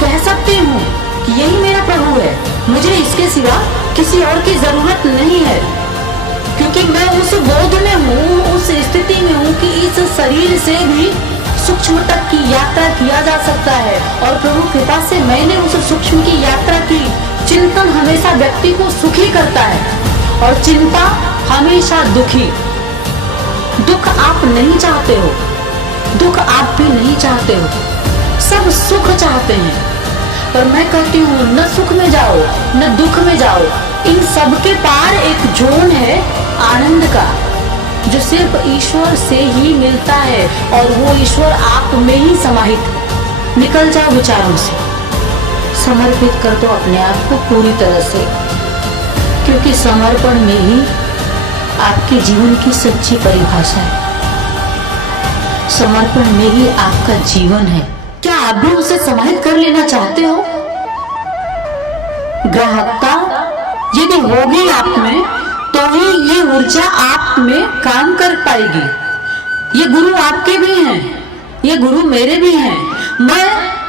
कह सकती हूँ कि यही मेरा प्रभु है, मुझे इसके सिवा किसी और की जरूरत नहीं है, क्योंकि मैं उस बोध में हूँ, उस स्थिति में हूँ कि इस शरीर से भी सूक्ष्म तक की यात्रा किया जा सकता है। और प्रभु कृपा से मैंने उस सूक्ष्म की यात्रा की। चिंतन हमेशा व्यक्ति को सुखी करता है और चिंता हमेशा दुखी। दुख आप नहीं चाहते हो, दुख आप भी नहीं चाहते हो, सब सुख चाहते हैं, पर मैं कहती हूँ न सुख में जाओ न दुख में जाओ, इन सब के पार एक जोन है आनंद का, जो सिर्फ ईश्वर से ही मिलता है, और वो ईश्वर आप में ही समाहित। निकल जाओ विचारों से, समर्पित कर दो अपने आप को पूरी तरह से, क्योंकि समर्पण में ही आपके जीवन की सच्ची परिभाषा है। समर्पण में ही आपका जीवन है। क्या आप भी उसे समाहित कर लेना चाहते हो? ग्राहकता यदि होगी आप में, तो ही ये ऊर्जा आप में काम कर पाएगी। ये गुरु आपके भी हैं, ये गुरु मेरे भी हैं। मैं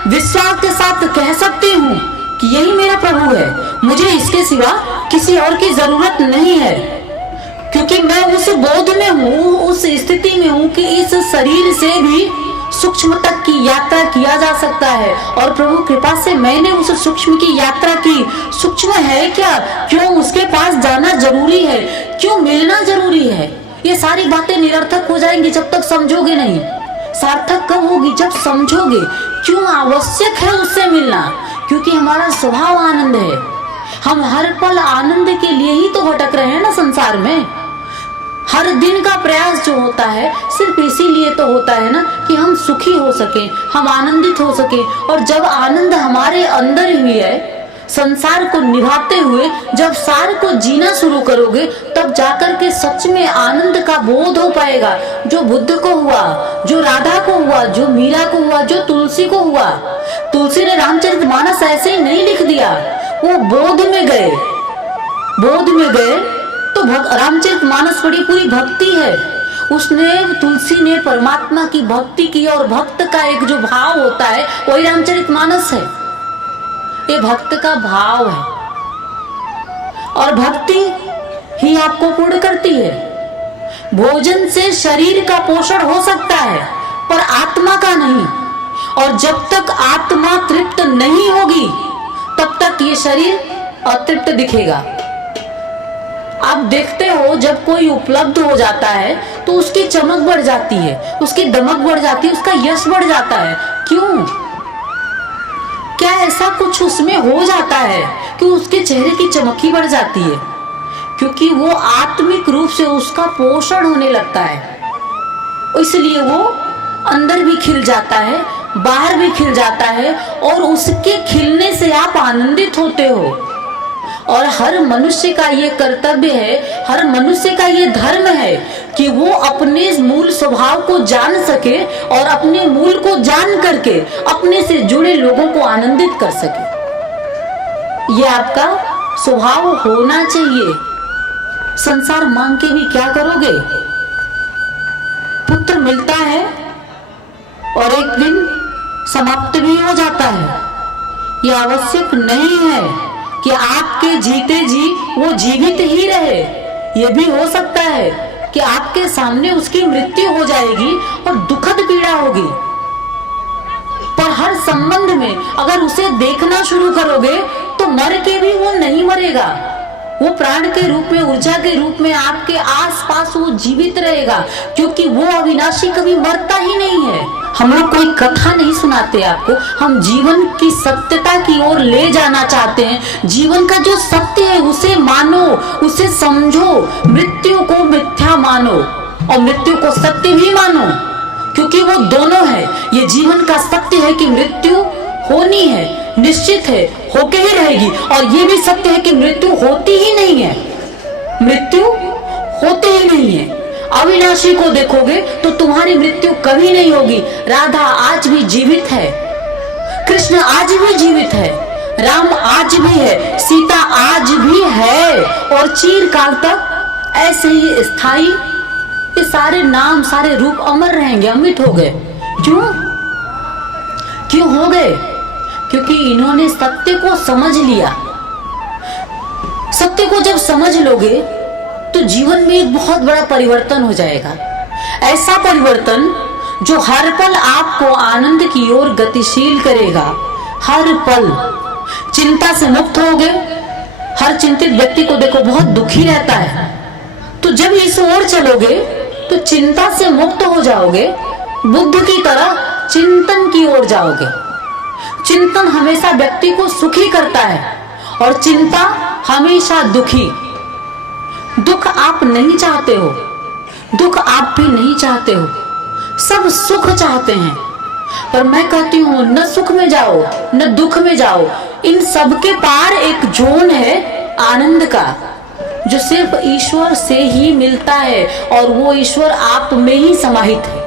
विश्वास के साथ कह सकती हूँ कि यही मेरा प्रभु है, मुझे इसके सिवा किसी और की जरूरत नहीं है, क्योंकि मैं उस बोध में हूँ, उस स्थिति में हूँ कि इस शरीर से भी सूक्ष्म तक की यात्रा किया जा सकता है। और प्रभु कृपा से मैंने उस सूक्ष्म की यात्रा की। सूक्ष्म है क्या? क्यों उसके पास जाना जरूरी है? क्यों मिलना जरूरी है? ये सारी बातें निरर्थक हो जाएंगी जब तक समझोगे नहीं। सार्थक कब होगी? जब समझोगे। क्यों आवश्यक है उससे मिलना? क्योंकि हमारा स्वभाव आनंद है। हम हर पल आनंद के लिए ही तो भटक रहे हैं ना संसार में। हर दिन का प्रयास जो होता है सिर्फ इसीलिए तो होता है ना कि हम सुखी हो सके, हम आनंदित हो सके। और जब आनंद हमारे अंदर ही है, संसार को निभाते हुए जब सार को जीना शुरू करोगे, तब जाकर के सच में आनंद का बोध हो पाएगा। जो बुद्ध को हुआ, जो राधा को हुआ, जो मीरा को हुआ, जो तुलसी को हुआ। तुलसी ने रामचरितमानस ऐसे ही नहीं लिख दिया, वो बोध में गए। बोध में गए तो रामचरितमानस बड़ी पूरी भक्ति है। उसने, तुलसी ने परमात्मा की भक्ति की, और भक्त का एक जो भाव होता है वही रामचरितमानस है। ये भक्त का भाव है, और भक्ति ही आपको पूर्ण करती है। भोजन से शरीर का पोषण हो सकता है, पर आत्मा का नहीं। और जब तक आत्मा तृप्त नहीं होगी, तब तक ये शरीर अतृप्त दिखेगा। आप देखते हो जब कोई उपलब्ध हो जाता है तो उसकी चमक बढ़ जाती है, उसकी दमक बढ़ जाती है, उसका यश बढ़ जाता है। क्यों? क्या ऐसा कुछ उसमें हो जाता है कि उसके चेहरे की चमक ही बढ़ जाती है? क्योंकि वो आत्मिक रूप से उसका पोषण होने लगता है, इसलिए वो अंदर भी खिल जाता है, बाहर भी खिल जाता है, और उसके खिलने से आप आनंदित होते हो। और हर मनुष्य का ये कर्तव्य है, हर मनुष्य का ये धर्म है कि वो अपने मूल स्वभाव को जान सके, और अपने मूल को जान करके अपने से जुड़े लोगों को आनंदित कर सके। ये आपका स्वभाव होना चाहिए। संसार मांग के भी क्या करोगे? पुत्र मिलता है और एक दिन समाप्त भी हो जाता है। यह आवश्यक नहीं है कि आपके जीते जी वो जीवित ही रहे। ये भी हो सकता है कि आपके सामने उसकी मृत्यु हो जाएगी और दुखद पीड़ा होगी, पर हर संबंध में अगर उसे देखना शुरू करोगे तो मर के भी वो नहीं मरेगा। वो प्राण के रूप में, ऊर्जा के रूप में आपके आसपास वो जीवित रहेगा, क्योंकि वो अविनाशी कभी मरता ही नहीं है। हम लोग कोई कथा नहीं सुनाते आपको, हम जीवन की सत्यता की ओर ले जाना चाहते हैं। जीवन का जो सत्य है उसे मानो, उसे समझो। मृत्यु को मिथ्या मानो और मृत्यु को सत्य भी मानो, क्योंकि वो दोनों है। ये जीवन का सत्य है कि मृत्यु होनी है, निश्चित है, होके ही रहेगी। और ये भी सत्य है कि मृत्यु होती ही नहीं है, मृत्यु होती ही नहीं है। अविनाशी को देखोगे तो तुम्हारी मृत्यु कभी नहीं होगी। राधा आज भी जीवित है, कृष्ण आज भी जीवित है, राम आज भी है, सीता आज भी है, और चिरकाल तक ऐसे ही स्थायी ये सारे नाम, सारे रूप अमर रहेंगे, अमिट हो गए। क्यों हो गए? क्योंकि इन्होंने सत्य को समझ लिया। सत्य को जब समझ लोगे तो जीवन में एक बहुत बड़ा परिवर्तन हो जाएगा। ऐसा परिवर्तन जो हर पल आपको आनंद की ओर गतिशील करेगा। हर पल चिंता से मुक्त होगे। हर चिंतित व्यक्ति को देखो बहुत दुखी रहता है, तो जब इस ओर चलोगे तो चिंता से मुक्त हो जाओगे। बुद्ध की तरह चिंतन की ओर जाओगे। चिंतन हमेशा व्यक्ति को सुखी करता है और चिंता हमेशा दुखी। दुख आप नहीं चाहते हो, दुख आप भी नहीं चाहते हो, सब सुख चाहते हैं। पर मैं कहती हूं न सुख में जाओ न दुख में जाओ, इन सब के पार एक जोन है आनंद का, जो सिर्फ ईश्वर से ही मिलता है और वो ईश्वर आप में ही समाहित है।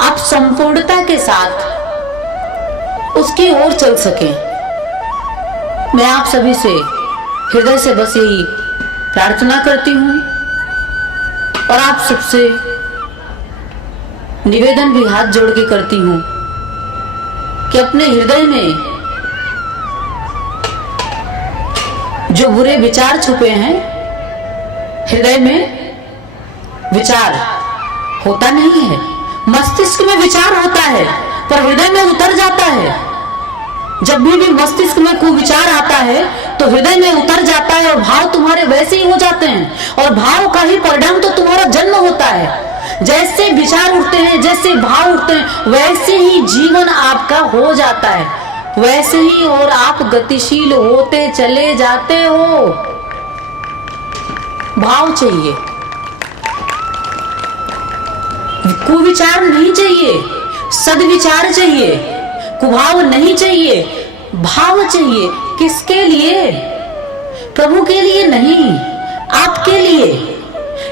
आप संपूर्णता के साथ उसकी ओर चल सकें। मैं आप सभी से हृदय से बस यही प्रार्थना करती हूं और आप सबसे निवेदन भी हाथ जोड़ के करती हूं कि अपने हृदय में जो बुरे विचार छुपे हैं, हृदय में विचार होता नहीं है, मस्तिष्क में विचार होता है पर हृदय में उतर जाता है। जब भी मस्तिष्क में कोई विचार आता है तो हृदय में उतर जाता है और भाव तुम्हारे वैसे ही हो जाते हैं और भाव का ही परिणाम तो तुम्हारा जन्म होता है। जैसे विचार उठते हैं, जैसे भाव उठते हैं, वैसे ही जीवन आपका हो जाता है, वैसे ही और आप गतिशील होते चले जाते हो। भाव चाहिए, कुविचार नहीं चाहिए, सद्विचार चाहिए, कुभाव नहीं चाहिए, भाव चाहिए। किसके लिए? प्रभु के लिए नहीं, आपके लिए।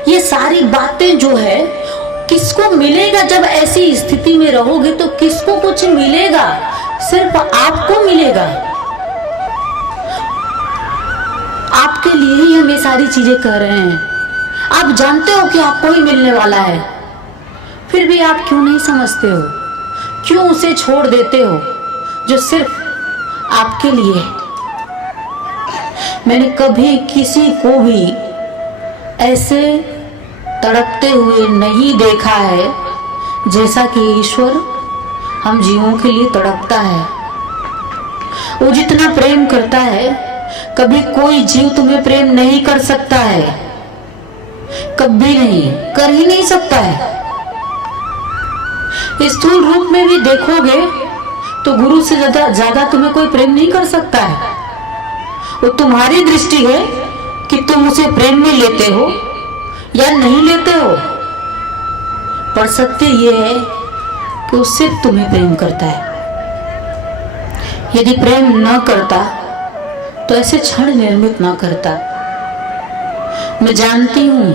ये सारी बातें जो है किसको मिलेगा? जब ऐसी स्थिति में रहोगे तो किसको कुछ मिलेगा? सिर्फ आपको मिलेगा। आपके लिए ही हम ये सारी चीजें कह रहे हैं। आप जानते हो कि आपको ही मिलने वाला है, फिर भी आप क्यों नहीं समझते हो? क्यों उसे छोड़ देते हो जो सिर्फ आपके लिए? मैंने कभी किसी को भी ऐसे तड़पते हुए नहीं देखा है जैसा कि ईश्वर हम जीवों के लिए तड़पता है। वो जितना प्रेम करता है, कभी कोई जीव तुम्हें प्रेम नहीं कर सकता है, कभी नहीं, कर ही नहीं सकता है। स्थूल रूप में भी देखोगे तो गुरु से ज्यादा तुम्हें कोई प्रेम नहीं कर सकता है। वो तुम्हारी दृष्टि है कि तुम उसे प्रेम में लेते हो या नहीं लेते हो, पर सत्य ये है कि वो सिर्फ तुम्हें प्रेम करता है। यदि प्रेम न करता तो ऐसे क्षण निर्मित न करता। मैं जानती हूं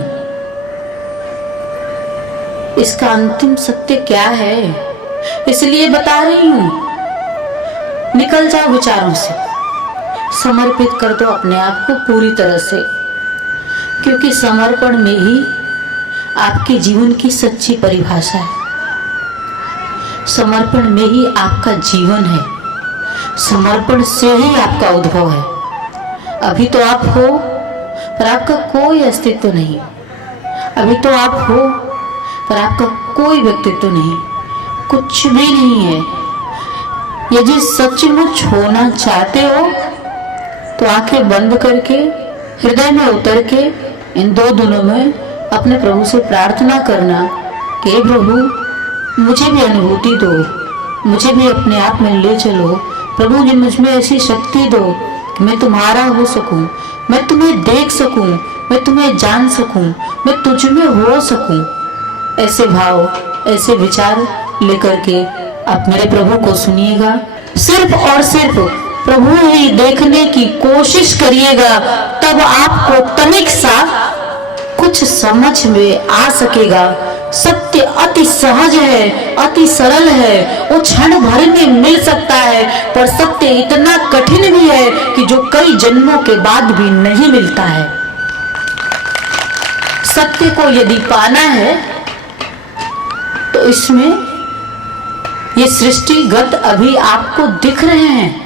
इसका अंतिम सत्य क्या है, इसलिए बता रही हूं। निकल जाओ विचारों से, समर्पित कर दो अपने आप को पूरी तरह से, क्योंकि समर्पण में ही आपके जीवन की सच्ची परिभाषा है। समर्पण में ही आपका जीवन है, समर्पण से ही आपका उद्भव है। अभी तो आप हो पर आपका कोई अस्तित्व नहीं, अभी तो आप हो पर आपका कोई व्यक्तित्व नहीं, कुछ भी नहीं है। यदि सचमुच होना चाहते हो तो आंखें बंद करके हृदय में उतर के इन दो दिनों में अपने प्रभु से प्रार्थना करना कि हे प्रभु मुझे भी अनुभूति दो, मुझे भी अपने आप में ले चलो। प्रभु जी मुझ में ऐसी शक्ति दो कि मैं तुम्हारा हो सकूं, मैं तुम्हें देख सकूं, मैं तुम्हें जान सकूं, मैं तुझ में हो सकूं। ऐसे भाव, ऐसे विचार लेकर के आप मेरे प्रभु को सुनिएगा। सिर्फ और सिर्फ प्रभु ही देखने की कोशिश करिएगा, तब आपको तनिक सा कुछ समझ में आ सकेगा। सत्य अति सहज है, अति सरल है, वो क्षण भर में मिल सकता है, पर सत्य इतना कठिन भी है कि जो कई जन्मों के बाद भी नहीं मिलता है। सत्य को यदि पाना है तो इसमें ये सृष्टिगत अभी आपको दिख रहे हैं,